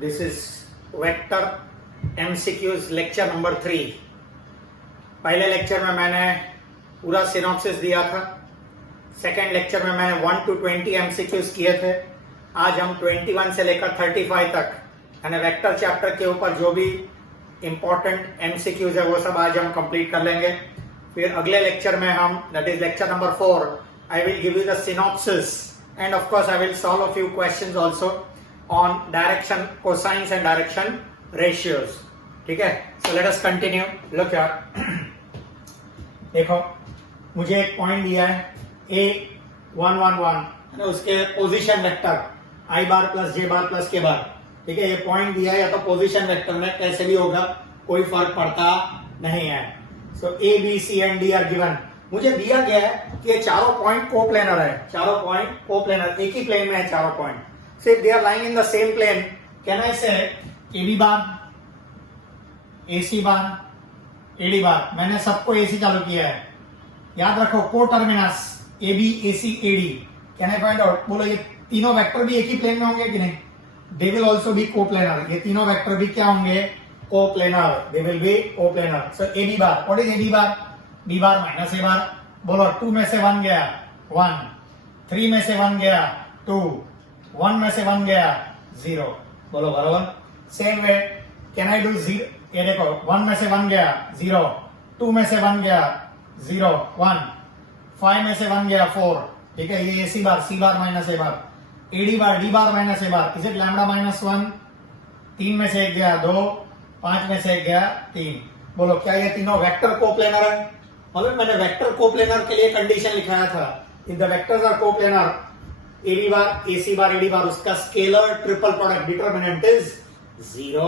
This is Vector MCQs lecture number 3। पहले lecture में मैंने पूरा सिनॉप्सिस दिया था। सेकेंड लेक्चर में मैंने 1 to 20 MCQs किए थे। आज हम 21 से लेकर 35 तक यानी वेक्टर चैप्टर के ऊपर जो भी इंपॉर्टेंट MCQs है वो सब आज हम कंप्लीट कर लेंगे। फिर अगले लेक्चर में हम that is lecture number 4 I will give you the synopsis end of course I will solve a few questions also on direction cosines and direction ratios। ठीक है, so let us continue। look here देखो मुझे एक point दिया है A111 उसके position vector i bar plus j bar plus k बार। ठीक है, ये पॉइंट दिया है या तो पोजीशन वेक्टर में कैसे भी होगा कोई फर्क पड़ता नहीं है। so A B C and D are given। मुझे दिया गया है कि ये चारों पॉइंट कोप्लेनर है, चारों पॉइंट कोप्लेनर एक ही प्लेन में है चारों point. So if they are lying in the same plane, can I say AB bar, AC bar, AD bar? मैंने सबको AC चालू किया है। याद रखो को terminus AB, AC, AD। Can I find out? बोलो ये तीनों वेक्टर भी एक ही प्लेन में होंगे कि नहीं? They will also be coplanar। ये तीनों वेक्टर भी क्या होंगे? Coplanar. They will be coplanar। So AB bar, what is AB bar? B bar minus A bar। बोलो 2 में से 1 गया 1, 3 में से 1 गया 2, 1 में से 1 गया 0। बोलो बराबर। Same way can I do 0। ये देखो 1 में से 1 गया 0, 2 में से 1 गया 0, 1, 5 में से 1 गया 4। ठीक है, ये AC bar, C bar minus A bar, AD bar, D bar minus A bar. Is it lambda minus 1? 3 में से 1 गया 2, 5 में से 1 गया 3। बोलो क्या ये तीनों वेक्टर कोप्लेनर है? मतलब मैंने वेक्टर कोप्लेनर के लिए कंडीशन लिखाया था। If the vectors are coplanar AB bar, AC bar, AD bar, उसका scalar triple product determinant is 0।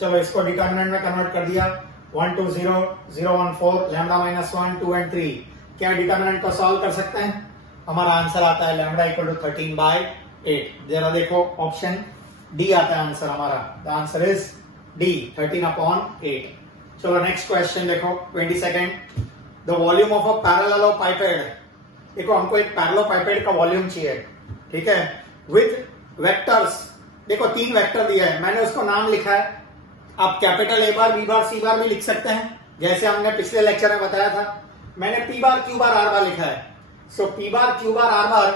चलो इसको डिटरमिनेंट में कन्वर्ट कर दिया 1 2 0 0 1 4 लैम्डा माइनस 1 2 एंड 3। क्या डिटरमिनेंट को सॉल्व कर सकते हैं? हमारा आंसर आता है लैम्डा इक्वल टू 13/8। जरा देखो ऑप्शन डी आता है आंसर हमारा। The answer is D 13/8। चलो नेक्स्ट क्वेश्चन देखो 22nd। The volume of a parallelepiped. देखो हमको एक पैरेललोपाइपेड का वॉल्यूम चाहिए। ठीक है, विथ वेक्टर्स। देखो 3 वेक्टर दिया है, मैंने उसको नाम लिखा है। आप capital A bar, B bar, C बार भी लिख सकते हैं जैसे हमने पिछले लेक्चर में बताया था। मैंने P bar, Q bar, R bar लिखा है। So P bar, Q bar, R bar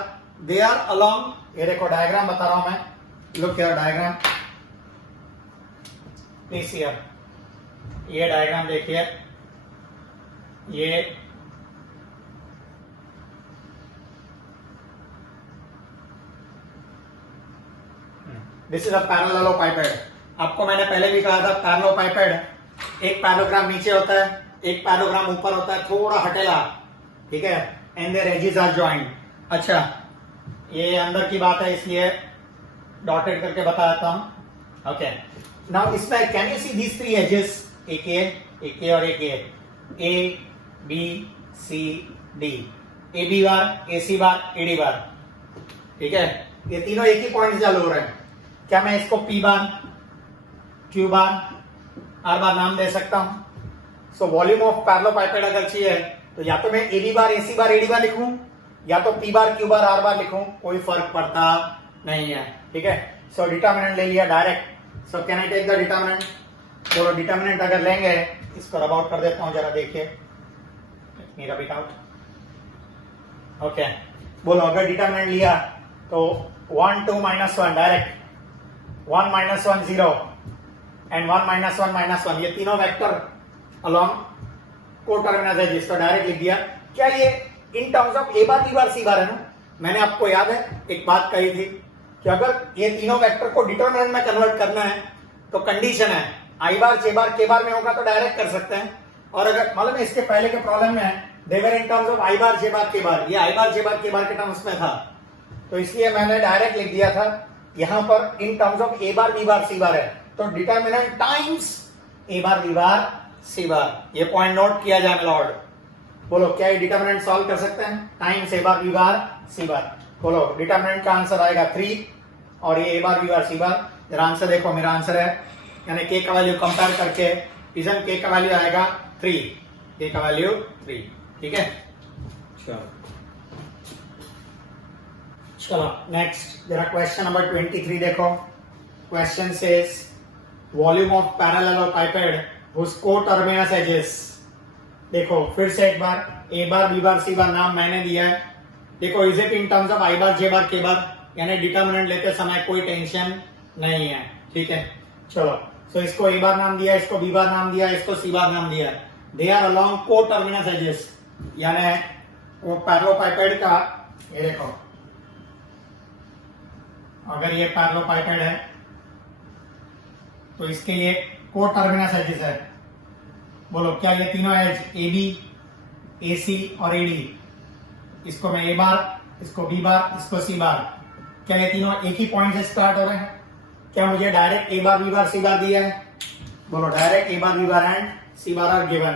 they are along. ये देखो डायग्राम बता रहा हूं मैं। Look here diagram please here. ये डायग्राम देखिए, ये दिस इज अ पैरेललोपाइपेड। आपको मैंने पहले भी कहा था पैरेललोपाइपेड एक पैरेललोग्राम नीचे होता है, एक पैरेललोग्राम ऊपर होता है, थोड़ा हटेला। ठीक है, and their edges are joined. अच्छा, ये अंदर की बात है इसलिए डॉटेड करके बता देता हूं। ओके, नाउ इसमें can you see these 3 edges, एक ये और एक ये, A B C D. A B bar, A C bar, A D bar. ठीक है, ये तीनों एक ही पॉइंट चालू हो रहे हैं। क्या मैं इसको P bar, Q bar, R बार नाम दे सकता हूं? सो वॉल्यूम ऑफ पैरेललोपाइपेड अगर चाहिए तो या तो मैं AB bar, AC bar, AD बार लिखूं या तो P bar, Q bar, R बार लिखूं, कोई फर्क पड़ता नहीं है। ठीक है, सो डिटरमिनेंट ले लिया direct. So can I take the determinant? बोलो डिटरमिनेंट अगर लेंगे, इसको रब आउट कर देता हूं, जरा देखिए। मेरा बिट आउट। ओके, बोलो अगर डिटरमिनेंट लिया तो 1 2 -1 डायरेक्ट 1 - 1 0 एंड 1 - 1 -1। ये तीनों वेक्टर अलोंग कोटर्मिनस है जिसको डायरेक्ट लिख दिया। क्या ये इन terms of A bar, B bar, C बार है ना? मैंने आपको याद है एक बात कही थी कि अगर ये तीनों वेक्टर को डिटरमिनेंट में कन्वर्ट करना है तो कंडीशन है I bar, J bar, K बार में होगा तो डायरेक्ट कर सकते हैं। और अगर मालूम है इसके पहले के प्रॉब्लम में they were in terms of I bar, J bar, K bar, ये I bar, J bar, K बार के टर्म्स में था, तो इसलिए मैंने डायरेक्ट लिख दिया था। यहां पर इन terms of A bar, B bar, C बार है तो determinant times A bar, B bar, C बार। ये पॉइंट नोट किया जाए लॉर्ड। बोलो क्या ये डिटरमिनेंट सॉल्व कर सकते हैं? Times A bar, B bar, C बार। बोलो डिटरमिनेंट का आंसर आएगा 3 और ये A bar, B bar, C बार। जरा आंसर देखो, मेरा आंसर है यानी K का वैल्यू कंपेयर करके इजन K का वैल्यू आएगा 3, K का वैल्यू 3। ठीक है, चलो नेक्स्ट जरा क्वेश्चन नंबर 23 देखो। Question says volume of parallelepiped whose co-terminus edges, देखो फिर से एक बार, ए बार बी बार सी बार नाम मैंने दिया है। देखो is it in terms of I bar J bar K bar, यानी डिटर्मिनेंट लेते समय कोई टेंशन नहीं है, ठीक है। चलो सो इसको ए बार नाम दिया, इसको बी बार नाम दिया, इसको सी बार नाम दिया। दे आर अलोंग को टर्मिनस एजेस, यानी वो पैरेललोपाइपेड का, ये देखो अगर ये पैरेललोपाइपेड है तो इसके लिए को टर्मिनस एजेस है। बोलो क्या ये तीनों एज ए बी, ए सी और ए डी, इसको मैं ए बार, इसको बी बार, इसको सी बार, क्या ये तीनों एक ही पॉइंट से स्टार्ट हो रहे हैं? क्या मुझे direct A bar B bar C बार दिया है? बोलो direct A bar B bar and C bar are given,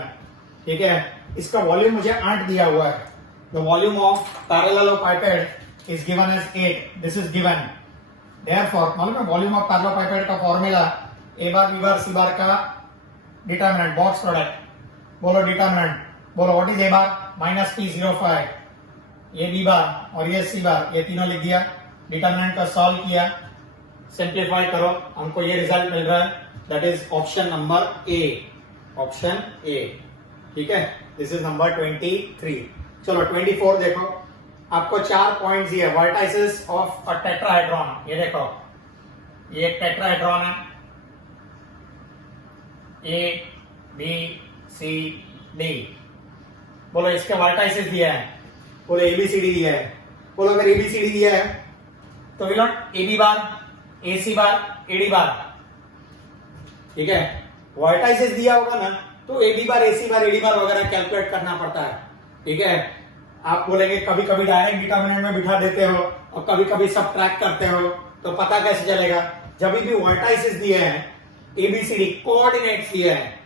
ठीक है। इसका वॉल्यूम मुझे 8 दिया हुआ है। The volume of parallelepiped is given as 8, this is given. Therefore मालूम है वॉल्यूम ऑफ पैरेललोपाइपेड का फॉर्मूला ए bar B bar C bar का डिटर्मिनेंट बॉक्स प्रोडक्ट। बोलो डिटर्मिनेंट, बोलो what is A bar -P05, ये बी बार और ये सी बार, ये तीनों लिख दिया। डिटर्मिनेंट का सॉल्व किया, सिंप्लीफाई करो, हमको ये रिजल्ट मिल रहा है, that is option number A, option A, ठीक है। This is number 23। चलो 24 देखो, आपको 4 पॉइंट्स दिए, वर्टाइसेस ऑफ अ टेट्राहेड्रॉन। ये देखो ये एक टेट्राहेड्रॉन है, ए बी सी डी। बोलो इसके वर्टाइसेस दिया है, बोलो एबीसीडी दिया है। बोलो अगर एबीसीडी दिया है तो we not A B bar, A C bar, A D bar, ठीक है। वर्टाइसेस दिया होगा ना तो ए B bar, A C bar, A D बार वगैरह कैलकुलेट करना पड़ता है, ठीक है। आप बोलेंगे कभी कभी डायरेक्ट डिटर्मिनेंट में बिठा देते हो और कभी कभी सबट्रैक्ट करते हो, तो पता कैसे चलेगा? जब भी वर्टाइसेस दिए हैं, एबीसीडी कोऑर्डिनेट्स दिए हैं,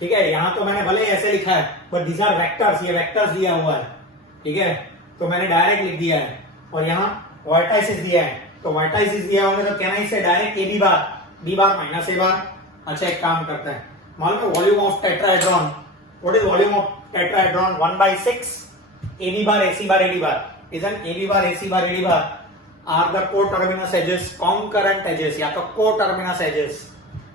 ठीक है। यहां तो मैंने भले ऐसे लिखा है बट दीज आर वेक्टर्स, ये वेक्टर्स दिया हुआ है, ठीक है, तो मैंने डायरेक्ट लिख दिया है। और यहाँ वर्टाइसेस दिया है, तो वर्टाइसेस दिया होंगे तो कहना इससे direct A B bar, B bar minus A bar. अच्छा एक काम करते हैं, मालूम है volume of tetrahedron, what is volume of tetrahedron? 1/6 A B bar, A C bar, A D bar. Isn't A B bar, A C bar, A D bar are the coterminous edges, concurrent edges या तो को-टर्मिनस edges.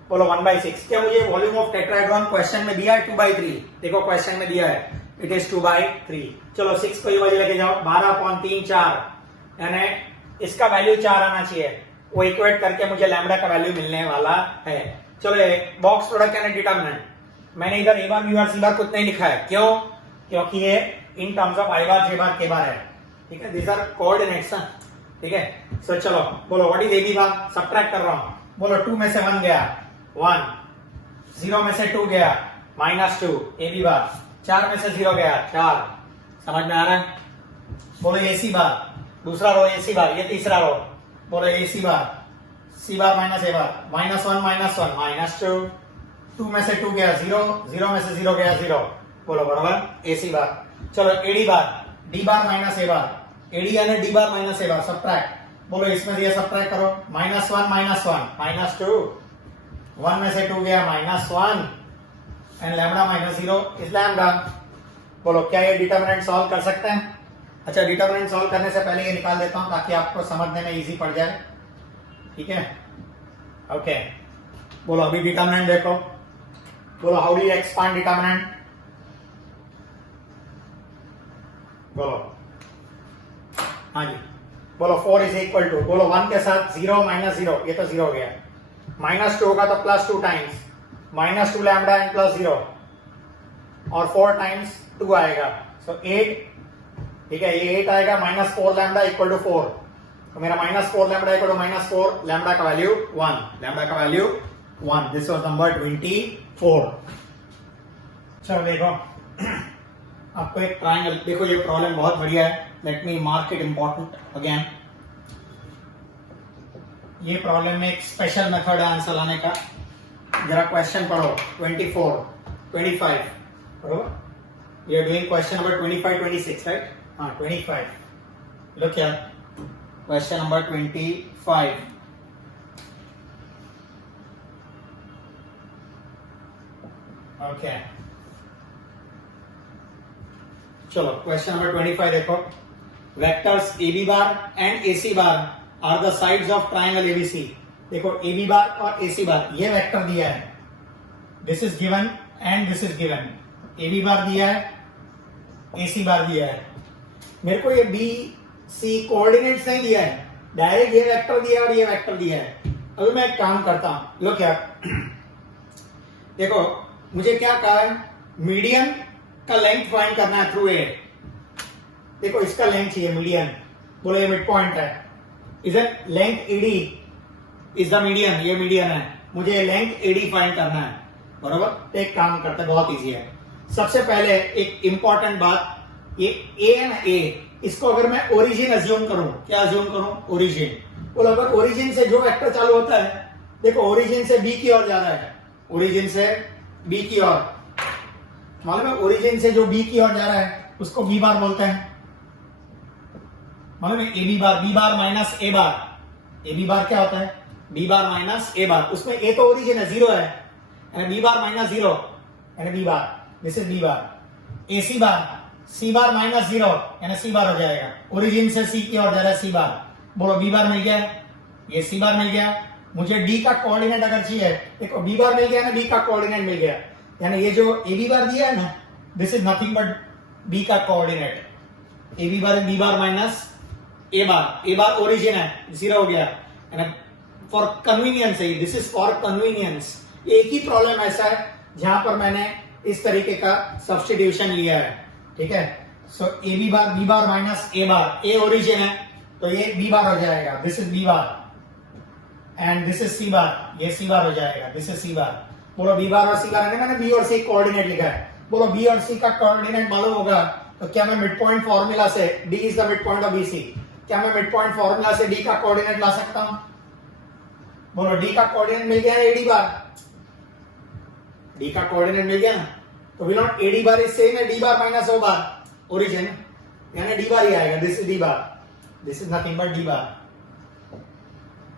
बोलो 1/6। क्या मुझे volume of tetrahedron question में दिया है 2/3? देखो question में दिया है, इट इज 2/3। चलो 6 को ये वाली लेके जाओ, 12/3 4, यानी इसका वैल्यू 4 आना चाहिए, वो इक्वेट करके मुझे लैम्डा का वैल्यू मिलने वाला है। चलो बॉक्स प्रोडक्ट यानी डिटर्मिनेंट, मैंने इधर ए बार बी बार सी बार कुछ नहीं लिखा है, क्यों? क्योंकि ये इन terms of I bar J bar K बार है, ठीक है। दीज आर कोऑर्डिनेट्स, ठीक है। सो चलो बोलो what is A B bar, subtract कर रहा हूं। बोलो 2 में से 1 गया 1, 0 में से 2 गया -2, ए बी बार। 4 में से 0 गया 4, समझ में आ रहा है? बोलो ए सी बार, दूसरा रो ए सी बार, ये तीसरा रो, बोलो ए C bar, C bar minus A बार, -1 -2, 2 में से 2 गया 0, 0 में से 0 गया 0, बोलो बराबर ए सी बार। चलो ए D bar, D bar minus A bar, A D यानी D bar minus A bar, subtract. बोलो इसमें दिया सब्ट्रैक्ट करो, -1 -2, 1 में से 2 गया -1 एंड लैम्डा -0 इज लैम्डा। बोलो क्या ये डिटर्मिनेंट सॉल्व कर सकते हैं? अच्छा डिटर्मिनेंट सॉल्व करने से पहले ये निकाल देता हूं ताकि आपको समझने में इजी पड़ जाए, ठीक है। ओके बोलो अभी डिटर्मिनेंट देखो, बोलो how do you expand determinant? बोलो हाँ जी, बोलो 4 इज इक्वल टू, बोलो 1 के साथ 0 -0, ये तो 0 हो गया, -2 होगा तो +2 टाइम्स -2 लैम्डा एंड +0 और 4 टाइम्स 2 आएगा, सो 8, ठीक है। ये 8 आएगा, -4 लैम्डा इक्वल टू 4, तो मेरा -4 लैम्डा इक्वल टू -4 लैम्डा का वैल्यू 1, लैम्डा का वैल्यू 1। This was number 24। चलो देखो आपको एक ट्रायंगल, देखो ये प्रॉब्लम बहुत बढ़िया है, let me mark it important again. ये प्रॉब्लम में एक स्पेशल मेथड है आंसर लाने का, जरा क्वेश्चन पढ़ो 24 25 बरोबर। We are doing question number 25 26 right, हाँ 25। Look here, question number 25। Okay चलो क्वेश्चन नंबर 25 देखो, vectors A B bar and A C bar are the sides of triangle ABC. देखो ए बी बार और ए सी बार ये vector दिया है, this is given and this is given. A B bar दिया है, ए C बार दिया है, मेरे को ये बी सी कोऑर्डिनेट्स नहीं दिया है, डायरेक्ट ये वेक्टर दिया है और ये वेक्टर दिया है। अभी मैं एक काम करता हूं, लो क्या देखो मुझे क्या कहा है, मीडियन का लेंथ फाइंड करना है थ्रू ए। देखो इसका लेंथ चाहिए मीडियन, बोलो ये मिड पॉइंट है, is it length AD is the median, ये मीडियन है, मुझे लेंथ एडी फाइंड करना है, बरोबर। तो एक काम करते हैं, बहुत इजी है। सबसे पहले एक इंपॉर्टेंट बात, ये ए है ना ए, इसको अगर मैं ओरिजिन अज्यूम करूं, क्या अज्यूम करूं, ओरिजिन। बोलो अगर ओरिजिन से जो वेक्टर चालू होता है, देखो ओरिजिन से बी की ओर जा रहा है, ओरिजिन से बी की ओर, मालूम है ओरिजिन से जो बी की ओर जा रहा है उसको बी बार बोलते हैं, मालूम है A B bar, B bar minus A bar. A B bar क्या होता है, बी बार माइनस ए बार, उसमें ए तो ओरिजिन है, जीरो है, बी बार माइनस जीरो यानी B bar, this is B bar. A C bar, C bar minus zero यानी C बार हो जाएगा, ओरिजिन से सी की ओर जा रहा है सी बार, बोलो बी बार मिल गया, ये सी बार मिल गया। मुझे डी का कोऑर्डिनेट अगर चाहिए, देखो बी बार मिल गया ना, बी का कोऑर्डिनेट मिल गया, यानी ये जो ए बी बार दिया है ना, this is nothing but B का coordinate. A B bar B bar minus A bar origin है, जीरो हो गया, फॉर कन्वीनियंस है, दिस इज फॉर कन्वीनियंस। एक ही प्रॉब्लम ऐसा है जहां पर मैंने इस तरीके का सब्स्टिट्यूशन लिया है, ठीक है। So A B bar minus A bar, A origin है तो ये बी बार हो जाएगा, this is B bar, and this is C bar, ये सी बार हो जाएगा, दिस इज सी बार। बोलो बी बार और सी बार, मैंने बी और सी कोऑर्डिनेट लिखा है, बोलो बी और सी का कोऑर्डिनेट मालूम होगा तो क्या मैं मिड पॉइंट फॉर्मूला से, D is the mid point of B C, क्या मैं मिड पॉइंट फॉर्मूला से डी का कोऑर्डिनेट ला सकता हूं? बोलो डी का कोऑर्डिनेट मिल गया ए डी बार, डी का कोऑर्डिनेट मिल गया ना, तो we not A D bar is same है D bar minus O bar, origin यानी डी बार ही आएगा, this is D bar, this is nothing but D bar,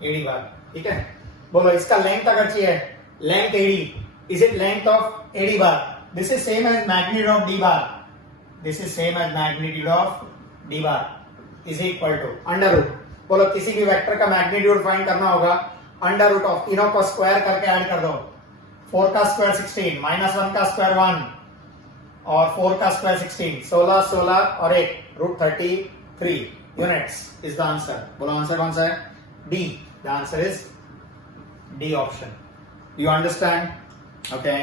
A D bar, ठीक है। बोलो इसका लेंथ अगर चाहिए, length A D, is it length of A D bar, this is same as magnitude of D bar, this is same as magnitude of D bar is equal to under root. बोलो किसी भी vector का magnitude find करना होगा, under root of तीनों को square करके add कर दो, 4 का स्क्वायर 16, माइनस 1 का स्क्वायर 1 और 4 का स्क्वायर 16, 16 16 और 1 root 33 units is the answer. बोलो आंसर कौन सा है, D, the answer is D option. You understand? Okay,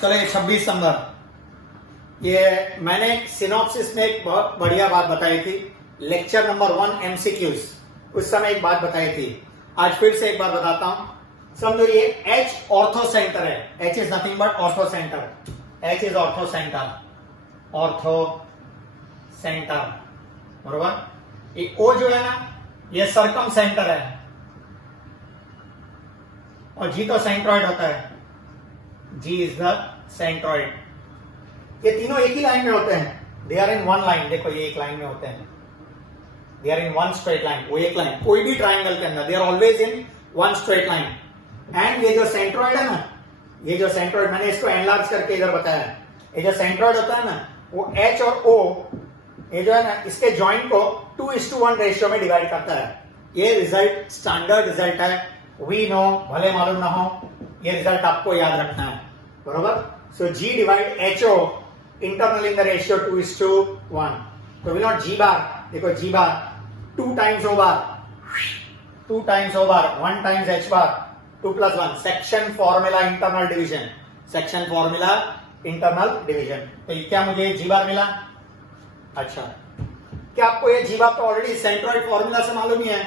चलिए 26 नंबर, ये मैंने सिनॉप्सिस में एक बहुत बढ़िया बात बताई थी, लेक्चर नंबर 1 एमसीक्यूज, उस समय एक बात बताई थी, आज फिर से एक बार बताता हूं। समझो ये H ऑर्थो सेंटर है, H is nothing but ortho centre, H is ortho centre, ortho centre, बरोबर। ये O जो है ना, ये सर्कम सेंटर है, और G तो सेंट्रॉइड होता है, G इज द सेंट्रॉइड। ये तीनों एक ही लाइन में होते हैं, they are in one line, देखो ये एक लाइन में होते हैं, they are in one straight line, वो एक लाइन, कोई भी ट्राइंगल के अंदर they are always in one straight line. And ये जो सेंट्रॉइड है ना, ये जो सेंट्रॉइड, मैंने इसको एनलार्ज करके इधर बताया, ये जो सेंट्रॉइड होता है ना, वो H और O, ये जो है ना, इसके जॉइंट को 2:1 रेशियो में डिवाइड करता है। ये रिजल्ट स्टैंडर्ड रिजल्ट है, वी नो, भले मालूम ना हो, ये रिजल्ट आपको याद रखना है, बरोबर। सो G divide HO internal in the ratio 2:1, तो वी नॉट G बार, देखो G बार 2 टाइम्स O बार, 2 टाइम्स O बार, 1 टाइम्स H बार, 2 + 1, section formula internal division, section formula internal division. तो ये क्या मुझे G बार मिला? अच्छा, क्या आपको ये G बार तो ऑलरेडी सेंट्रॉइड फॉर्मूला से मालूम ही है,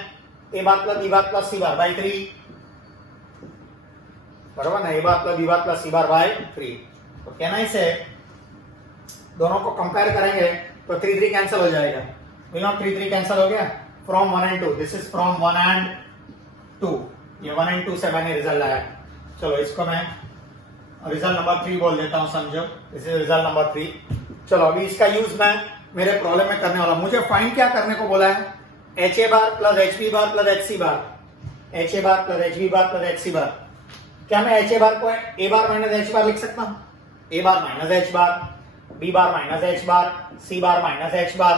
A bar plus B bar plus C bar by 3, बरोबर ना, A bar plus B bar plus C bar by 3। तो कहना इसे दोनों को कंपेयर करेंगे तो 3 3 कैंसिल हो जाएगा, 3 3 कैंसिल हो गया, from 1 and 2, this is from 1 and 2, ये 1 and 2 से मैंने रिजल्ट लाया। चलो इसको मैं रिजल्ट नंबर 3 बोल देता हूं, समझो, दिस इज रिजल्ट नंबर 3। चलो अभी इसका यूज मैं मेरे प्रॉब्लम में करने वाला, मुझे फाइंड क्या करने को बोला है, HA bar plus HB bar plus HC bar, HA bar plus HB bar plus HC bar. क्या मैं HA बार को A bar minus H bar लिख सकता हूं? A bar minus H bar, B bar minus H bar, C bar minus H bar.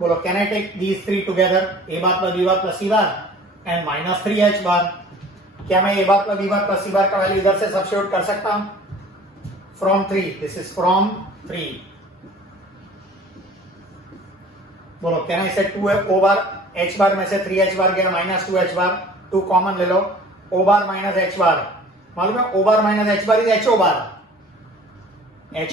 बोलो can I take these 3 together, A bar plus B bar plus C bar? And minus 3h bar. क्या मैं A bar plus B bar plus C bar का value इधर से substitute कर सकता हूं? From 3, this is from 3। बोलो क्या ना, इसे 2 ओ बार h बार में से 3h बार गया माइनस 2h बार, 2 कॉमन ले लो, o बार माइनस h बार। मालूम है o bar minus h bar is ho bar.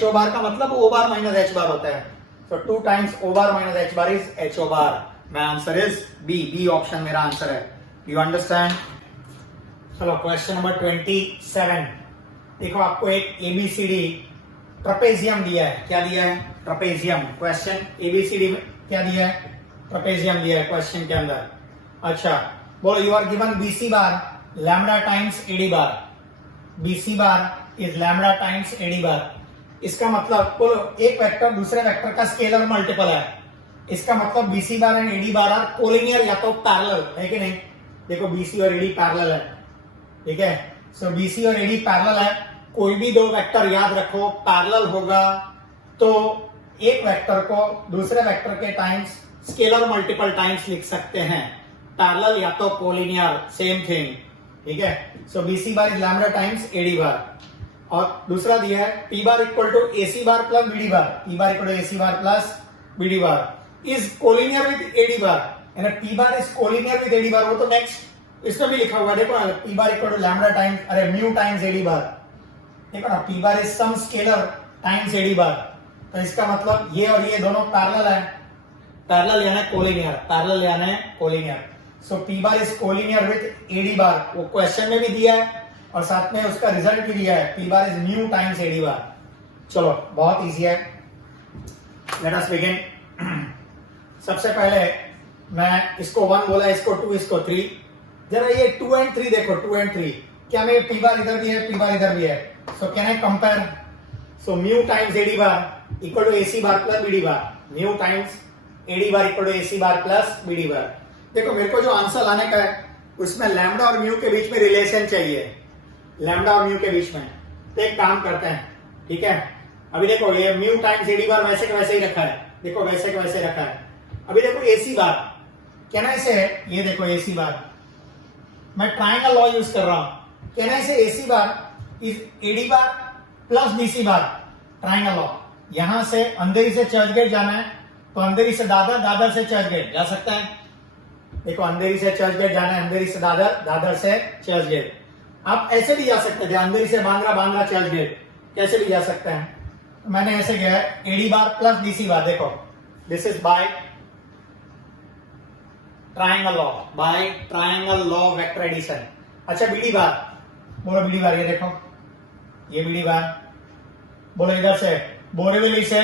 ho बार का मतलब o बार माइनस h बार होता है। So 2 times o bar minus h bar is ho bar. My answer is B. B option मेरा answer है। You understand? चलो question number 27। देखो आपको एक ABCD ट्रपेजियम दिया है। क्या दिया है? ट्रपेजियम। क्वेश्चन ABCD में क्या दिया है? ट्रपेजियम दिया है क्वेश्चन के अंदर। अच्छा बोलो, you are given BC bar lambda times AD bar. BC bar is lambda times AD bar. इसका मतलब बोलो, एक वेक्टर दूसरे वेक्टर का स्केलर मल्टीपल है। इसका मतलब BC bar and AD bar are collinear या तो पैरेलल है कि नहीं? देखो BC और AD पैरेलल है, ठीक है। सो BC और AD पैरेलल है। कोई भी दो वेक्टर याद रखो पैरेलल होगा तो एक वेक्टर को दूसरे वेक्टर के टाइम्स स्केलर मल्टीपल टाइम्स लिख सकते हैं। पैरेलल या तो कोलिनियर, सेम थिंग, ठीक है। So BC bar is lambda times AD bar. और दूसरा दिया है P bar equal to AC bar plus BD bar. P bar equal to AC bar plus BD bar is collinear with AD bar. यानी P bar is collinear with AD bar. वो तो next इसमें भी लिखा हुआ है, देखो P bar equal to lambda times, अरे म्यू टाइम्स AD बार। देखो ना, P bar is some scalar times AD bar. तो इसका मतलब ये और ये दोनों पैरेलल है। पैरेलल यानी कोलिनियर, पैरेलल यानी collinear. So P bar is collinear with AD bar. वो क्वेश्चन में भी दिया है और साथ में उसका रिजल्ट भी दिया है। P bar is mu times AD बार। चलो बहुत इजी है, लेट अस बिगिन। सबसे पहले मैं इसको 1 बोला, इसको 2, इसको 3। जरा ये 2 एंड 3 देखो, 2 एंड 3। क्या मेरे P बार इधर भी है, P बार इधर भी है। So can I compare? So mu times AD bar equal to AC bar plus BD bar. Mu times AD bar equal to AC bar plus BD bar. देखो मेरे को जो आंसर लाने का है उसमें लैम्डा और म्यू के बीच में रिलेशन चाहिए, लैम्डा और म्यू के बीच में। तो एक काम करते हैं, ठीक है। अभी देखो ये म्यू टाइम्स AD बार वैसे के वैसे ही रखा है, देखो वैसे के वैसे रखा है। अभी देखो AC बार क्या ना इसे, ये देखो AC बार, मैं ट्रायंगल लॉ यूज कर रहा हूं। क्या ना इसे AC bar is AD bar plus BC bar, triangle law. यहां से अंधेरी से चर्चगेट जाना है तो अंधेरी से दादर, दादर से चर्चगेट जा सकता है। देखो अंधेरी से चर्चगेट जाना है, अंधेरी से दादर, दादर से चर्चगेट। आप ऐसे भी जा सकते थे, अंधेरी से बांद्रा, बांद्रा चर्चगेट, कैसे भी जा सकते हैं। मैंने ऐसे गया है AD bar plus BC bar. देखो this is by triangle law, by triangle law vector addition. अच्छा BD बार बोलो, BD बार ये देखो, ये BD बार। बोलो इधर से बोरीवली से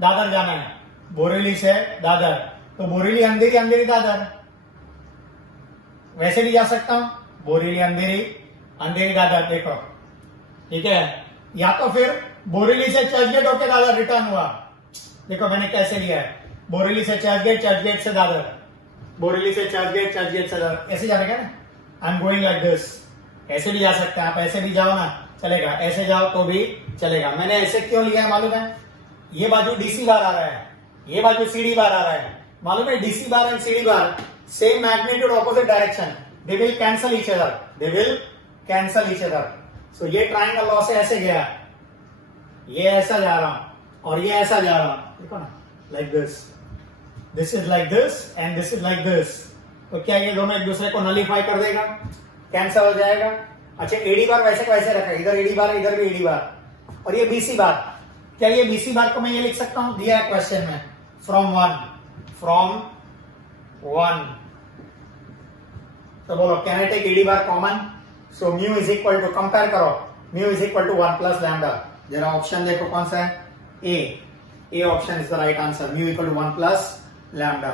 दादर जाना है, बोरीवली से दादर, तो बोरीवली अंधेरी, अंधेरी दादर, वैसे भी जा सकता हूं, बोरीवली अंधेरी, अंधेरी दादर। देखो ठीक है। या तो फिर बोरीवली से चर्चगेट होके दादर रिटर्न हुआ। देखो मैंने कैसे लिया है, बोरीवली से चर्चगेट, चर्चगेट से दादर, बोरीवली से चर्चगेट, चर्चगेट से दादर, ऐसे जाने का ना। आई एम गोइंग लाइक दिस। ऐसे भी जा सकते हैं आप, ऐसे भी जाओ ना चलेगा, ऐसे जाओ तो भी चलेगा। मैंने ऐसे क्यों लिया है मालूम है? ये बाजू DC बार आ रहा है, ये बाजू CD बार आ रहा है। मालूम है DC bar and CD bar same magnitude opposite direction, they will cancel each other, they will cancel each other. So ये ट्रायंगल लॉ से ऐसे गया, ये ऐसा जा रहा हूं और ये ऐसा जा रहा हूं। देखो ना, like this, this is like this and this is like this. तो क्या ये दोनों एक दूसरे को नलीफाई कर देगा, कैंसल हो जाएगा। अच्छा AD बार वैसे वैसे रखा है, इधर AD बार, इधर भी AD बार, और ये BC बार। क्या ये BC बार को मैं ये लिख सकता हूं? दिया है क्वेश्चन में, फ्रॉम 1। तो बोलो can I take AD bar common? So mu is equal to, compare करो, mu is equal to 1 plus lambda. जरा ऑप्शन देखो कौन सा है, A option is the right answer. Mu equal to 1 plus lambda,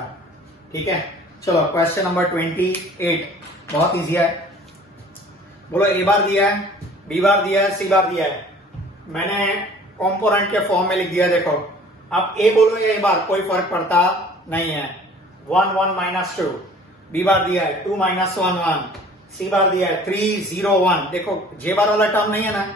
ठीक है। चलो क्वेश्चन नंबर 28, बहुत इजी है। बोलो A बार दिया है, B बार दिया है, C बार दिया है। मैंने कॉम्पोनेंट के फॉर्म में लिख दिया। देखो अब A बोलो या A बार, कोई फर्क पड़ता नहीं है। 1 1 माइनस 2, B बार दिया है 2 माइनस 1 1, C बार दिया है 3 0 1। देखो J बार वाला टर्म नहीं है ना,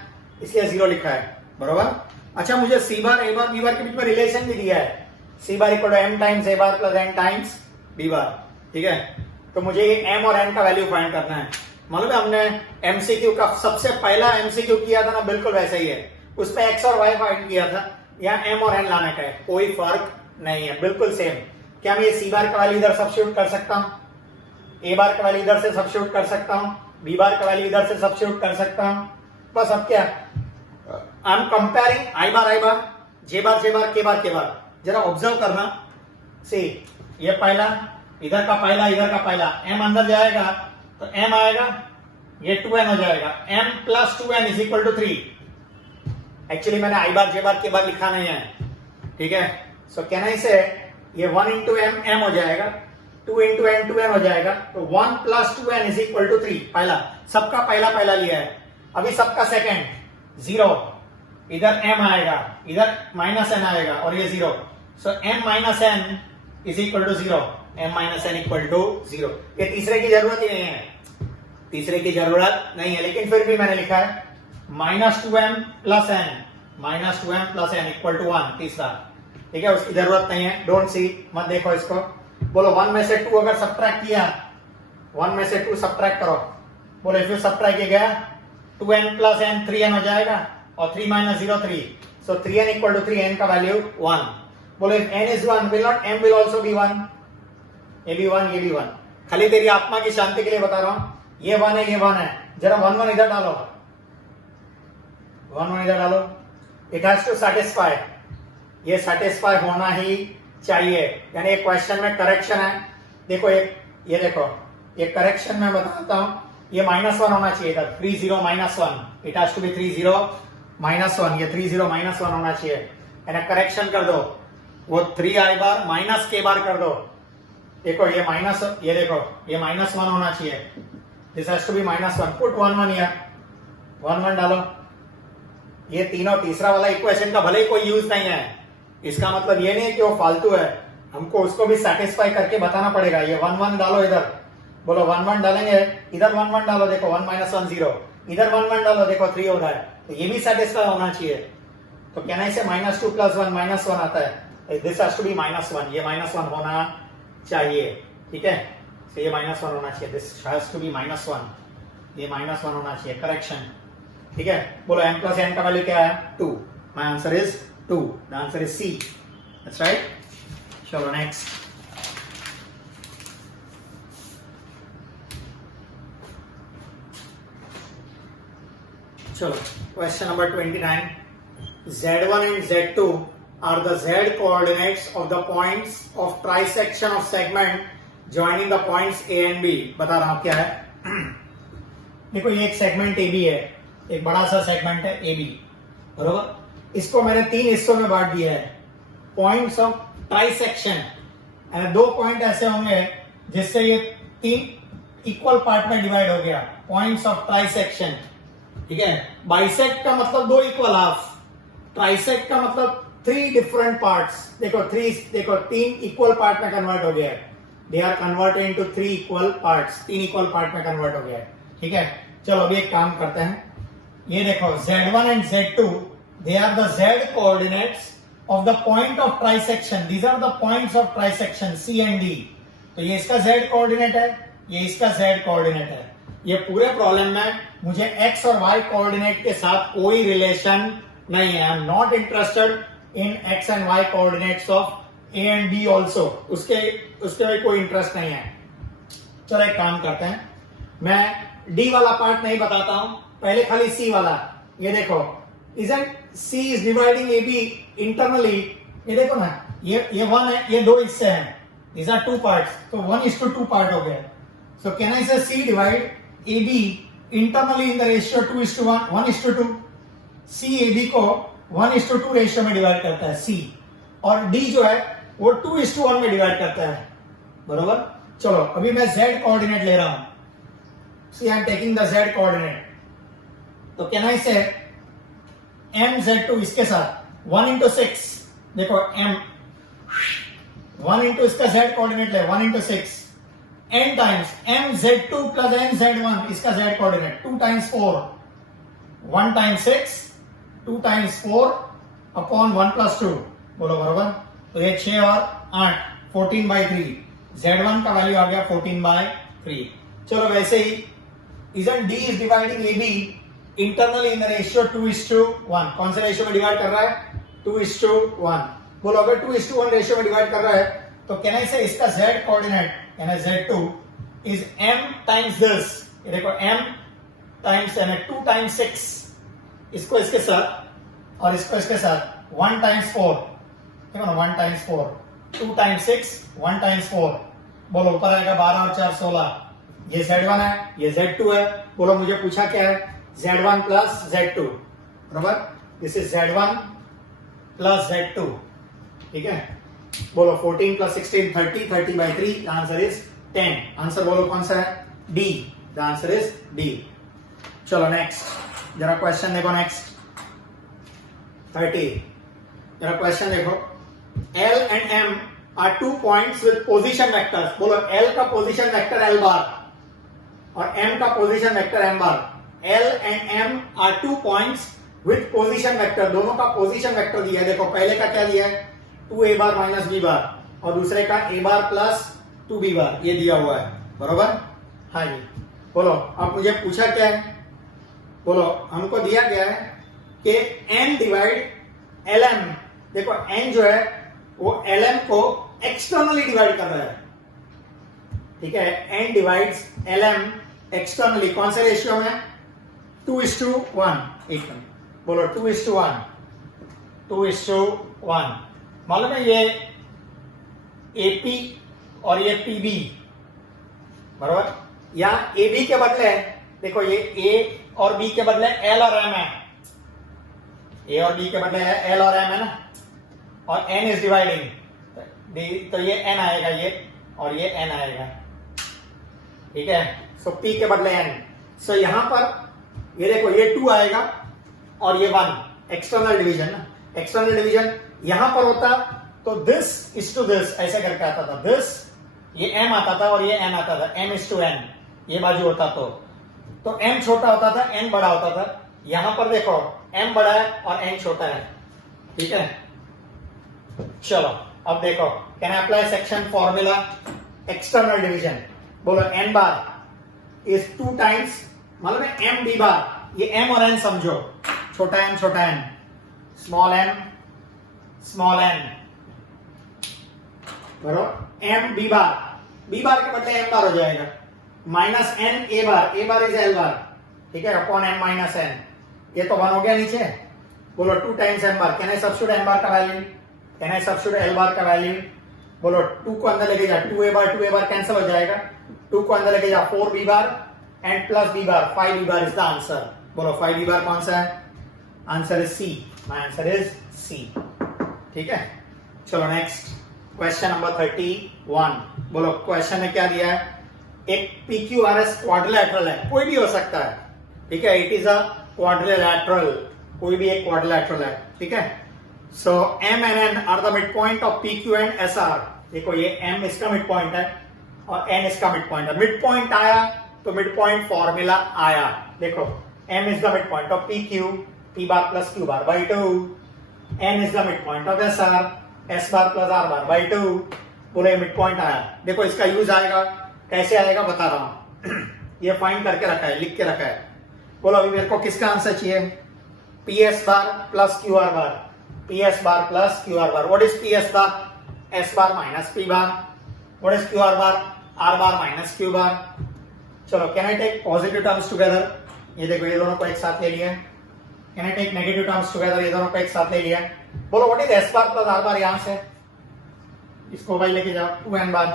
इसलिए 0 लिखा है, बरोबर। अच्छा मुझे C bar, A bar, B बार के बीच में रिलेशन भी दिया है। C bar equal to M times A bar plus N times B bar, ठीक है। तो मुझे ये m और n का वैल्यू फाइंड करना है। मालूम है हमने एमसीक्यू का सबसे पहला एमसीक्यू किया था ना, बिल्कुल वैसा ही है, उसमें x और y फाइंड किया था, यहाँ m और n लाने का है, कोई फर्क नहीं है, बिल्कुल सेम। क्या मैं ये सी बार का वैल्यू इधर सब्स्टिट्यूट कर सकता हूँ, ए बार का वैल्यू इधर से सब्स्टिट्यूट कर सकता हूँ, बी बार का वैल्यू इधर से सब्स्टिट्यूट कर सकता हूँ। बस अब क्या, I am comparing I bar, J bar, K बार। जरा ऑब्जर्व करना, सी ये पहला, इधर का पहला, m अंदर जाएगा तो m आएगा, ये 2n हो जाएगा, m plus 2n is equal to 3। Actually मैंने I bar, J bar, K बार लिखा नहीं है, ठीक है। सो कैन आई से ये 1 इंटू m हो जाएगा, 2 इंटू n 2n हो जाएगा, तो 1 plus 2n is equal to 3। पहला, सबका पहला लिया है। अभी सबका सेकेंड 0, इधर m आएगा, इधर माइनस n आएगा और ये 0। So m minus n is equal to 0, m minus n equal to 0। ये तीसरे की जरूरत ही नहीं है, तीसरे की जरूरत नहीं है, लेकिन फिर भी मैंने लिखा है minus 2m plus n equal to 1, तीसरा, ठीक है, उसकी जरूरत नहीं है, डोंट सी, मत देखो इसको। बोलो 1 में से 2 अगर सब्ट्रैक्ट किया, 1 में से 2 सब्ट्रैक्ट करो, बोलो इफ यू सब्ट्रैक्ट किया गया 2n प्लस n 3n हो जाएगा, और 3 minus 0 3, so 3n equal to 3, n का वैल्यू 1। बोलो if n is 1, will not m will also be 1, ये भी 1, ये भी 1। खाली तेरी आत्मा की शांति के लिए बता रहा हूं, ये 1 है, ये 1 है, जरा 1 1 इधर डालो, 1 1 इधर डालो, इट हैज टू सेटिस्फाई, ये सेटिस्फाई होना ही चाहिए, यानी एक क्वेश्चन में करेक्शन है। देखो ये देखो, ये करेक्शन में बताता हूं, ये -1 होना चाहिए था, 3 0 -1, इट हैज टू बी 3 0 -1, ये 3 0 -1 होना चाहिए, यानी करेक्शन कर दो, वो 3 आई बार माइनस के बार कर दो। देखो ये माइनस, ये देखो ये -1 होना चाहिए, this has to be -1, put 1 1 here, 1 1 डालो। ये तीनों, तीसरा वाला इक्वेशन का भले ही कोई यूज नहीं है, इसका मतलब ये नहीं है कि वो फालतू है, हमको उसको भी सेटिस्फाई करके बताना पड़ेगा। ये 1 1 डालो इधर, बोलो 1 1 डालेंगे, इधर 1 1 डालो, देखो 1 -1 0, इधर 1 1 डालो, देखो 3 हो रहा है, तो ये भी सेटिस्फाई होना चाहिए। तो कहना इसे -2 प्लस 1 -1 आता है, दिस हैज टू बी -1, ये -1 होना चाहिए, ठीक है, तो ये -1 होना चाहिए, दिस हैज टू बी -1, ये -1 होना चाहिए, करेक्शन, ठीक है। बोलो m प्लस n का वैल्यू क्या है, 2, my answer is 2, the answer is C, that's right. चलो नेक्स्ट, चलो question number 29, Z1 and Z2 are the Z coordinates of the points of trisection of segment joining the points A and B। बता रहा हूं क्या है। देखो ये एक सेगमेंट AB है, एक बड़ा सा सेगमेंट है AB, बरोबर। इसको मैंने 3 हिस्सों में बांट दिया है, पॉइंट्स ऑफ ट्राइसेक्शन, यानी 2 पॉइंट ऐसे होंगे जिससे ये 3 इक्वल पार्ट में डिवाइड हो गया, पॉइंट्स ऑफ ट्राइसेक्शन, ठीक है। बाइसेक्ट का मतलब 2 इक्वल हाफ, ट्राइसेक्ट का मतलब 3 डिफरेंट पार्ट्स। देखो 3 इक्वल पार्ट में कन्वर्ट हो गया है, they are converted into 3 equal parts, 3 equal part में कन्वर्ट हो गया है, ठीक है। चलो अभी एक काम करते हैं, ये देखो Z1 and Z2 they are the Z coordinates of the point of trisection, these are the points of trisection C and D। तो ये इसका Z कोऑर्डिनेट है, ये इसका Z कोऑर्डिनेट है। ये पूरे प्रॉब्लम में मुझे x और y कोऑर्डिनेट के साथ कोई रिलेशन नहीं है, I am not interested in x and y coordinates of A and B also, उसके में कोई इंटरेस्ट नहीं है। चलो एक काम करते हैं, मैं D वाला पार्ट नहीं बताता हूं, पहले खाली C वाला। ये देखो, isn't C is dividing AB internally, ये देखो ना, ये 1 है, ये 2 हिस्से हैं, these are 2 parts, तो 1:2 पार्ट हो गया। So can I say C divide AB internally in the ratio 2:1, 1:2? C AB को 1:2 रेशियो में डिवाइड करता है C, और D जो है वो 2:1 में डिवाइड करता है, बरोबर। चलो अभी मैं Z कोऑर्डिनेट ले रहा हूं, See I am taking the Z coordinate, तो can I say MZ2 इसके साथ 1 into 6, देखो M 1 into इसका Z कोऑर्डिनेट है 1 into 6, n times MZ2 plus MZ1 इसका Z coordinate 2 times 4, 1 times 6, 2 times 4 upon 1 plus 2, बोलो बरोबर। तो ये 6 और 8, 14/3, Z1 का वैल्यू आ गया 14/3, 3. चलो वैसे ही isn't D is dividing AB internally in the ratio 2:1. कौन से रेशियो में डिवाइड कर रहा है? 2:1. बोलो अगर 2:1 रेशियो में डिवाइड कर रहा है तो कैन आई से इसका z कोऑर्डिनेट यानी z2 is m times this. ये देखो m टाइम्स m 2 times 6. इसको इसके साथ और इसको इसके साथ 1 times 4. देखो ना 1 times 4, 2 times 6, 1 times 4. बोलो ऊपर आएगा 12 और 4 16. ये Z1 है, ये Z2 है. बोलो मुझे पूछा क्या है? Z1 plus Z2. बराबर? This is Z1 plus Z2. ठीक है? बोलो 14 plus 16 30, 30 by 3. The answer is 10. Answer बोलो कौन सा है? D. The answer is D. चलो नेक्स्ट जरा क्वेश्चन देखो. नेक्स्ट 30. जरा क्वेश्चन देखो. L and M are 2 points with position vectors. बोलो L का पोजीशन वेक्टर L बार और M का position vector M bar. L and M are 2 points with position vector. दोनों का पोजीशन वेक्टर दिया है. देखो पहले का क्या दिया है? 2a बार माइनस b बार और दूसरे का a बार प्लस 2b बार. ये दिया हुआ है. बरोबर? हाँ जी. बोलो अब मुझे पूछा क्या है? बोलो हमको दिया गया है कि n डिवाइड lm. देखो n जो है वो lm को एक्सटर्नली डिवाइड कर रहा है. ठीक है? n divides lm externally. कौन से रेशियो में? 2:1. एक मिनट. बोलो 2:1. 2:1. मालूम है ये AP और ये PB. बराबर? यहां AB के बदले देखो ये A और B के बदले L और M है. A और B के बदले है L और M है ना. और N इज डिवाइडिंग तो ये N आएगा ये और ये N आएगा. ठीक है? सो P के बदले N. सो यहां पर ये देखो ये 2 आएगा और ये 1. एक्सटर्नल डिवीजन ना. एक्सटर्नल डिवीजन यहां पर होता तो दिस इज टू दिस ऐसे करके आता था. दिस ये M आता था और ये N आता था. M इज टू N ये बाजू होता तो M छोटा होता था, N बड़ा होता था. यहां पर देखो M बड़ा है और N छोटा है. ठीक है? चलो अब देखो can I apply section formula external division. बोलो n बार इज 2 टाइम्स मतलब m b बार. ये m और n समझो. छोटा m छोटा n, small m small n. बरोबर? m b बार. b बार के बदले m बार हो जाएगा. Minus n a bar. a bar is l बार. ठीक है? Upon m minus n. ये तो 1 हो गया नीचे. बोलो 2 times m bar. Can I substitute m बार का value? Can I substitute l बार का वैल्यू? बोलो 2 को अंदर लेके जा. 2a बार कैंसिल हो जाएगा. 2 को अंदर लेके जा 4b bar and plus b bar. 5b bar is the answer. बोलो 5b बार कौन सा है? Answer is C. My answer is C. ठीक है? चलो नेक्स्ट क्वेश्चन नंबर 31. बोलो क्वेश्चन में क्या दिया है? एक PQRS क्वाड्रिलैटरल है. कोई भी हो सकता है. ठीक है? It is a quadrilateral. कोई भी एक क्वाड्रिलैटरल है. ठीक है? So M and N are the midpoint of PQ and SR. देखो ये M इसका मिड पॉइंट है और N इसका मिड पॉइंट है. मिड पॉइंट आया तो मिड पॉइंट फॉर्मूला आया. देखो M is the midpoint of PQ, P bar plus Q bar by 2. N is the midpoint of SR, S bar plus R bar by 2. पूरे mid point आया. देखो इसका use आएगा. कैसे आएगा बता रहा हूं. ये फाइंड करके रखा है, लिख के रखा है. बोलो अभी मेरे को किसका आंसर चाहिए? PS bar plus QR bar. PS bar plus QR bar. What is PS bar? S bar minus P bar. What is QR bar? R bar minus Q bar. चलो can I take positive terms together? ये देखो ये दोनों को एक साथ ले लिया. Can I take negative terms together? ये दोनों को एक साथ ले लिया. बोलो what is S bar plus R bar? यहां से इसको भाई लेके जाओ. 2n bar.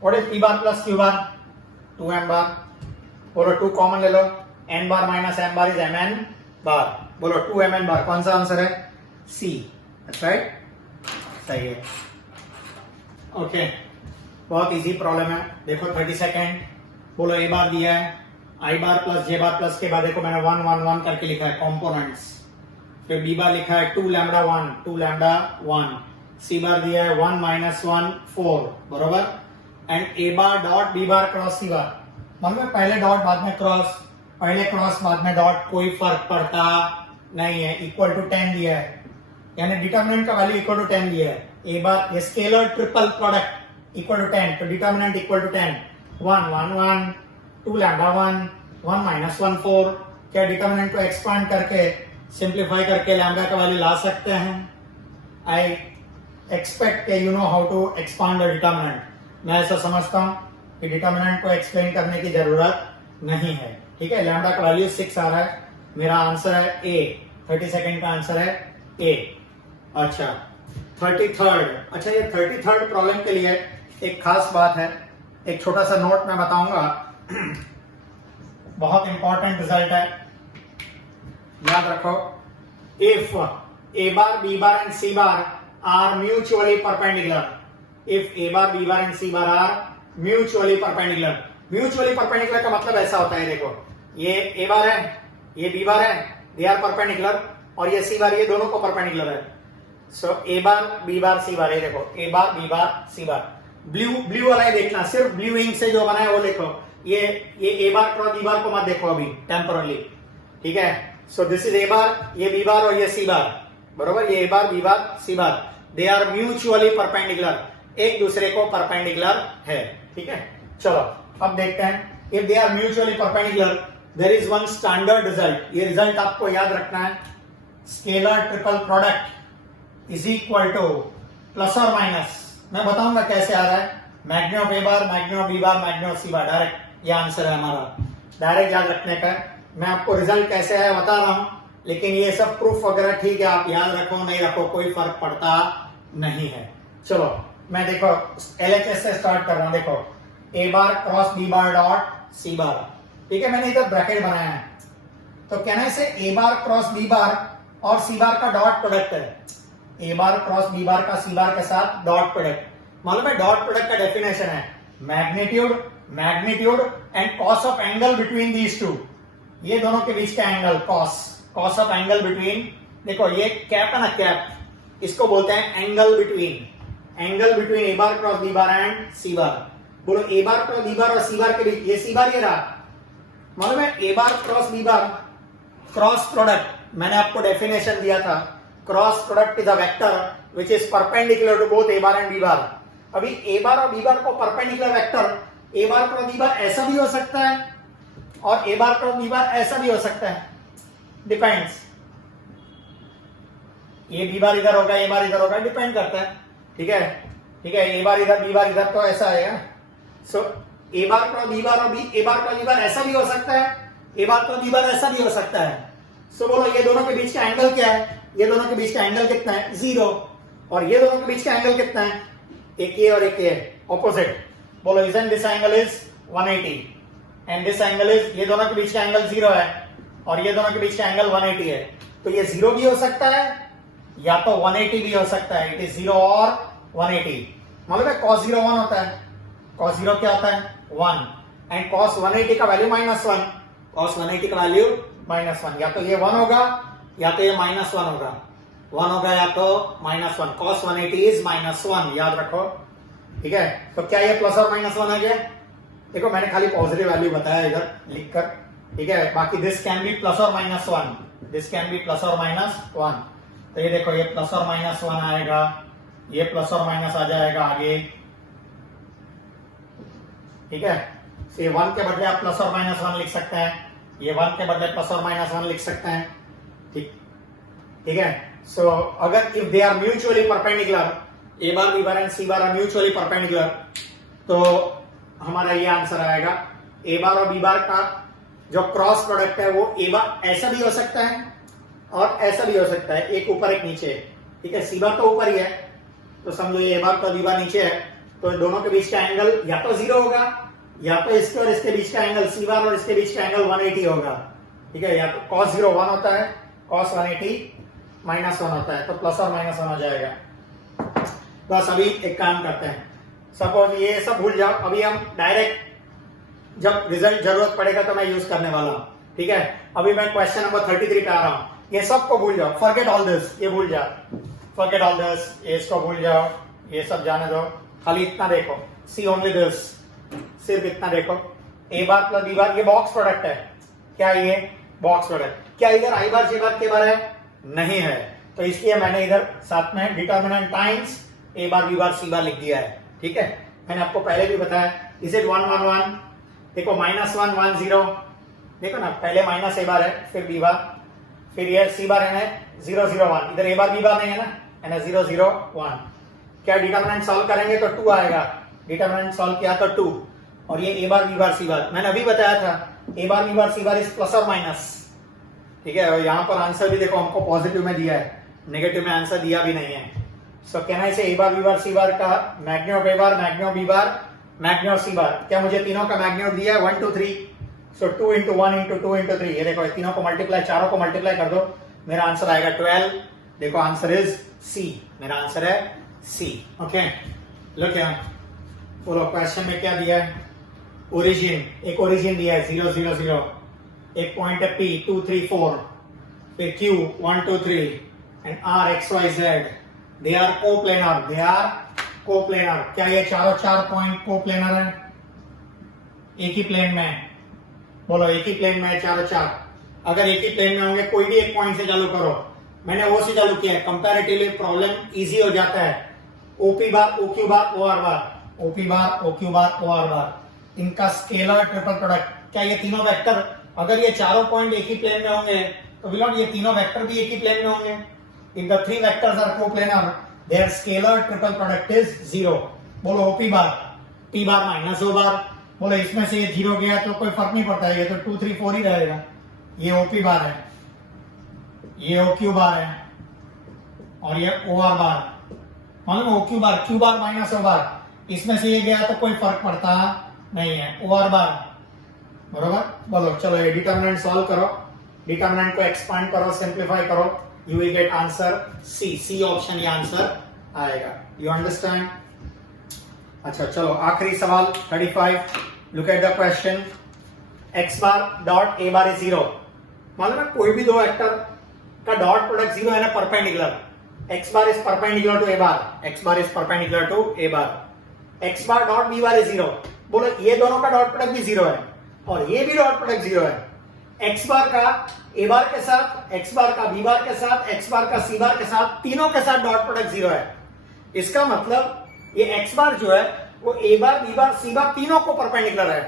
What is P bar plus Q bar? 2m bar. बोलो 2 कॉमन ले लो. n bar minus m bar is mn bar. बोलो 2mn bar. कौन सा आंसर है? C. That's right. सही है. ओके बहुत इजी प्रॉब्लम है. देखो 30 सेकेंड. बोलो A बार दिया है. I bar plus J bar plus के बाद देखो मैंने 1 1 1 करके लिखा है कॉम्पोनेंट्स. फिर B बार लिखा है 2 लैम्डा 1 2 लैम्डा 1. C बार दिया है 1 माइनस 1 4. बरोबर? And A bar dot B bar cross C बार. मतलब पहले डॉट बाद में क्रॉस, पहले क्रॉस बाद में डॉट, कोई फर्क पड़ता नहीं है. इक्वल टू 10 दिया है यानी डिटर्मिनेंट का वैल्यू इक्वल टू 10 दिया है. ए बार ये scalar triple product equal to 10 तो determinant equal to 10. 1 1 1 2 lambda 1 1 minus 1 4। क्या डिटर्मिनेंट को एक्सपांड करके सिंप्लीफाई करके लैम्डा का वैल्यू ला सकते हैं? I expect you know how to expand the determinant. मैं ऐसा समझता हूं कि डिटर्मिनेंट को एक्सप्लेन करने की जरूरत नहीं है। ठीक है, लैम्डा का वैल्यू 6 आ रहा है, मेरा आंसर है ए। 32 का आंसर है ए। अच्छा 33rd, अच्छा ये 33rd प्रॉब्लम के लिए एक खास बात है, एक छोटा सा नोट मैं बताऊंगा। बहुत इंपॉर्टेंट रिजल्ट है, याद रखो। If A bar B bar and C bar are mutually perpendicular, if A bar B bar and C bar are mutually perpendicular. Mutually perpendicular का मतलब ऐसा होता है, देखो ये ए बार है, ये बी बार है, दे आर परपेंडिकुलर, और ये सी बार, ये दोनों को परपेंडिकुलर है। सो ए bar B bar C bar, ये देखो A bar B bar C bar. Blue वाला ही देखना, सिर्फ ब्लू इंक से जो बना है वो देखो। ये A bar cross B bar को मत देखो अभी टेम्पोरली, ठीक है। So this is a bar, ये बी बार और ये सी बार, बरोबर। ये A bar B bar C bar, they are mutually perpendicular, एक दूसरे को परपेंडिकुलर है, ठीक है। चलो अब देखते हैं, if they are mutually perpendicular there is one standard result. ये रिजल्ट आपको याद रखना है, scalar triple product is equal to plus और माइनस। मैं बताऊंगा कैसे आ रहा है, magni of A bar, magni of B bar, magni of C bar, direct ये आंसर है हमारा, डायरेक्ट याद रखने का है। मैं आपको रिजल्ट कैसे है बता रहा हूं, लेकिन ये सब प्रूफ वगैरह ठीक है, आप याद रखो नहीं रखो कोई फर्क पड़ता नहीं है। चलो मैं देखो LHS से स्टार्ट कर रहा हूं, देखो A bar cross B bar dot C bar, ठीक है। मैंने इधर ब्रैकेट बनाया है, तो कहना से ए बार क्रॉस बी बार और सी बार का डॉट प्रोडक्ट है। ए बार क्रॉस बी बार का सी बार के साथ डॉट प्रोडक्ट, मालूम है डॉट प्रोडक्ट का डेफिनेशन है magnitude, magnitude and cos of angle between these two. ये दोनों के बीच का angle cos, cos of angle between, देखो ये कैप है ना कैप, इसको बोलते हैं angle between, angle between A bar cross B bar and C bar. बोलो ए बार क्रॉस बी बार और सी बार के बीच, ये सी बार ये रहा, मालूम है A bar cross B bar cross product, मैंने आपको डेफिनेशन दिया था, cross product is a vector which is perpendicular to both A bar and B bar. अभी ए बार और बी बार को perpendicular vector, A bar cross B bar ऐसा भी हो सकता है और ए बार क्रॉस बी बार ऐसा भी हो सकता है, डिपेंड्स। ये बी बार इधर होगा, ए बार इधर होगा, डिपेंड करता है, ठीक है, ठीक है। ए बार इधर बी बार इधर, तो ऐसा आएगा। सो ए बार क्रॉस बी बार और ए बार क्रॉस बी बार ऐसा भी हो सकता है, A bar cross B bar ऐसा भी हो सकता है। सो बोलो ये दोनों के बीच का एंगल क्या है, ये दोनों के बीच का एंगल कितना है, 0, और ये दोनों के बीच का एंगल कितना है, एक ये और एक ये, ऑपोजिट। बोलो isn't this angle is 180 and this angle is, ये दोनों के बीच का एंगल 0 है और ये दोनों के बीच का एंगल 180 है, तो ये 0 भी हो सकता है या तो 180 भी हो सकता है। इट इज 0 और 180। मालूम है cos 0 1 होता है, cos 0 क्या होता है 1, एंड cos 180 का वैल्यू -1, cos 180 का वैल्यू -1, या तो ये 1 होगा या तो ये -1 होगा, 1 होगा या तो -1। cos 180 इज -1, याद रखो, ठीक है। तो क्या ये प्लस और -1 आ गया, देखो मैंने खाली पॉजिटिव वैल्यू बताया इधर लिखकर, ठीक है। बाकी दिस कैन बी प्लस और -1, दिस कैन बी प्लस और -1। तो ये देखो ये प्लस और -1 आएगा, ये प्लस और माइनस आ जाएगा आगे, ठीक है। तो ये 1 के बदले आप प्लस और -1 लिख सकते हैं, ये 1 के बदले प्लस और -1 लिख सकते हैं, ठीक, ठीक है। सो अगर if they are mutually perpendicular, A bar B bar and C bar are mutually perpendicular, तो हमारा ये आंसर आएगा। ए बार और बी बार का जो क्रॉस प्रोडक्ट है वो ए बार ऐसा भी हो सकता है और ऐसा भी हो सकता है, एक ऊपर एक नीचे, ठीक है। सी बार तो ऊपर ही है, तो समझो ये ए बार तो बी बार नीचे है, तो दोनों के बीच का एंगल या तो 0 होगा या तो इसके और इसके बीच का एंगल, सी बार और इसके बीच का एंगल 180 होगा, ठीक है। या तो cos 0 1 होता है, cos 180 -1 होता है, तो प्लस और -1 हो जाएगा। बस अभी एक काम करते हैं, सपोज ये सब भूल जाओ, अभी हम डायरेक्ट जब रिजल्ट जरूरत पड़ेगा तो मैं यूज करने वाला हूं, ठीक है। अभी मैं क्वेश्चन नंबर 33 पे आ रहा हूं, ये सबको भूल जाओ, फॉरगेट ऑल दिस, ये भूल जाओ, फॉरगेट ऑल दिस, ये इसको भूल जाओ, ये सब जाने दो, खाली इतना देखो, सी ओनली दिस, सिर्फ इतना देखो। A bar plus B bar ये बॉक्स प्रोडक्ट है, क्या ये बॉक्स प्रोडक्ट, क्या इधर आई बार जे बार के बार है, नहीं है, तो इसलिए मैंने इधर साथ में डिटर्मिनेंट टाइम्स ए बार बी बार सी बार लिख दिया है, ठीक है। मैंने आपको पहले भी बताया, इज इट 1 1 1? देखो -1 1 0, देखो ना, पहले माइनस ए बार है, फिर बी बार, फिर ये सी बार है 0 0 1, इधर ए बार बी बार नहीं है ना 0 0 1। क्या डिटरमिनेंट सॉल्व करेंगे तो 2 आएगा, डिटरमिनेंट सॉल्व किया तो 2, और ये A bar B bar C बार, मैंने अभी बताया था A bar B bar C bar is plus और माइनस, ठीक है। और यहाँ पर आंसर भी देखो हमको पॉजिटिव में दिया है, नेगेटिव में आंसर दिया भी नहीं है। सो कहना इसे ए bar B bar C bar का magni of A bar, magni of B bar, magni of C bar. क्या मुझे तीनों का मैग्नी ऑफ दिया है? 1 2 3, सो 2 into 1 into 2 into 3, ये देखो तीनों को मल्टीप्लाई, चारों को मल्टीप्लाई कर दो, मेरा आंसर आएगा 12। देखो आंसर इज सी, मेरा आंसर है सी। ओके, लो क्या बोलो, क्वेश्चन में क्या दिया है? ओरिजिन, एक ओरिजिन दिया है 0 0 0, एक पॉइंट है P 2 3 4, फिर Q 1 2 3 and R X Y Z, they are coplanar, they are coplanar. क्या ये चारों चार पॉइंट कोप्लेनर है? एक ही प्लेन में, बोलो एक ही प्लेन में है चारों चार। अगर एक ही प्लेन में होंगे, कोई भी एक पॉइंट से चालू करो, मैंने वो से चालू किया है, कंपैरेटिवली प्रॉब्लम इजी हो जाता है। OP bar OQ bar OR bar, OP bar OQ bar OR बार, इनका स्केलर ट्रिपल प्रोडक्ट। क्या ये तीनों वेक्टर, अगर ये चारों पॉइंट एक ही प्लेन में होंगे तो विल नॉट ये तीनों वेक्टर भी एक ही प्लेन में होंगे? If the three vectors are coplanar, their scalar triple product is 0। बोलो OP bar, P bar minus O bar, बोलो इसमें से ये 0 गया तो कोई फर्क नहीं पड़ता है, ये तो 2 3 4 ही रहेगा। ये OP बार है, ये OQ बार है, और ये OR बार, मालूम OQ बार, Q बार माइनस O बार, इसमें से ये गया तो कोई फर्क पड़ता नहीं है। OR बार, बरोबर। बोलो चलो ये डिटरमिनेंट सॉल्व करो, डिटरमिनेंट को एक्सपांड करो, सिंप्लीफाई करो, you will get answer C. C option ये आंसर आएगा। You understand? अच्छा चलो आखिरी सवाल 35। Look at the question. X bar dot A bar is 0। मालूम है कोई भी दो वेक्टर का डॉट प्रोडक्ट 0 है ना, perpendicular. X bar is perpendicular to A bar, X bar is perpendicular to A bar. X bar dot B bar is 0। बोलो ये दोनों का डॉट प्रोडक्ट भी 0 है और ये भी डॉट प्रोडक्ट 0 है। एक्स बार का ए बार के साथ, एक्स बार का बी बार के साथ, एक्स बार का सी बार के साथ, तीनों के साथ डॉट प्रोडक्ट 0 है। इसका मतलब ये एक्स बार जो है वो ए बार बी बार सी बार तीनों को परपेंडिकुलर है।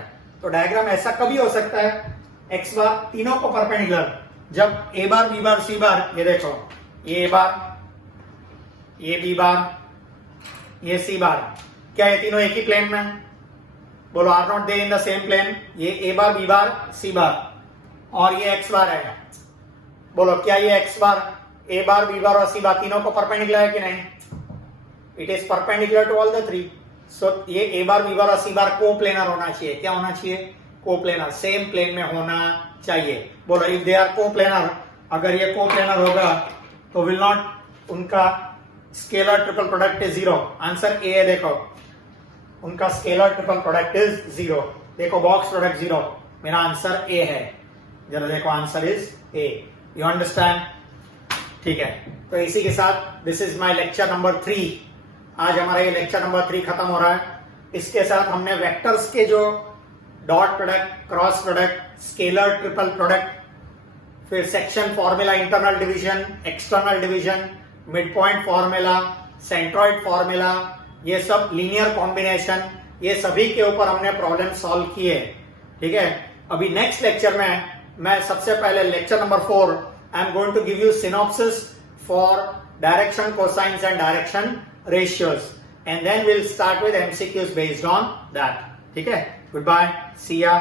तो डायग्राम ऐसा कभी हो सकता है, एक्स बार तीनों को परपेंडिकुलर, जब ए bar B bar C bar, ये देखो ये ए बार, ये बी बार, ये सी बार, क्या ये तीनों एक ही प्लेन में? बोलो are not they in the same plane. ये A bar B bar C बार और ये एक्स बार है। बोलो क्या ये एक्स बार ए बार बी बार और सी बार तीनों को परपेंडिकुलर है कि नहीं? It is perpendicular to all the three. So ये ए बार बी बार और सी बार कोप्लेनर होना चाहिए। क्या होना चाहिए? कोप्लेनर, सेम प्लेन में होना चाहिए। बोलो इफ दे आर कोप्लेनर, अगर ये कोप्लेनर होगा तो विल नॉट उनका scalar triple product is 0। Answer A है, देखो उनका स्केलर ट्रिपल प्रोडक्ट इज 0। देखो बॉक्स प्रोडक्ट 0, मेरा आंसर ए है। जरा देखो answer is a. You understand? ठीक है, तो इसी के साथ this is my lecture number 3। आज हमारा ये लेक्चर नंबर 3 खत्म हो रहा है। इसके साथ हमने वेक्टर्स के जो dot product, cross product, scalar triple product, फिर section formula, internal division, external division, mid point formula, centroid formula, ये सब लीनियर कॉम्बिनेशन, ये सभी के ऊपर हमने प्रॉब्लम सॉल्व किए। ठीक है, अभी नेक्स्ट लेक्चर में मैं सबसे पहले lecture number 4 I am going to give you synopsis for direction cosines and direction ratios, and then we'll start with MCQs based on that. ठीक है, goodbye, see ya.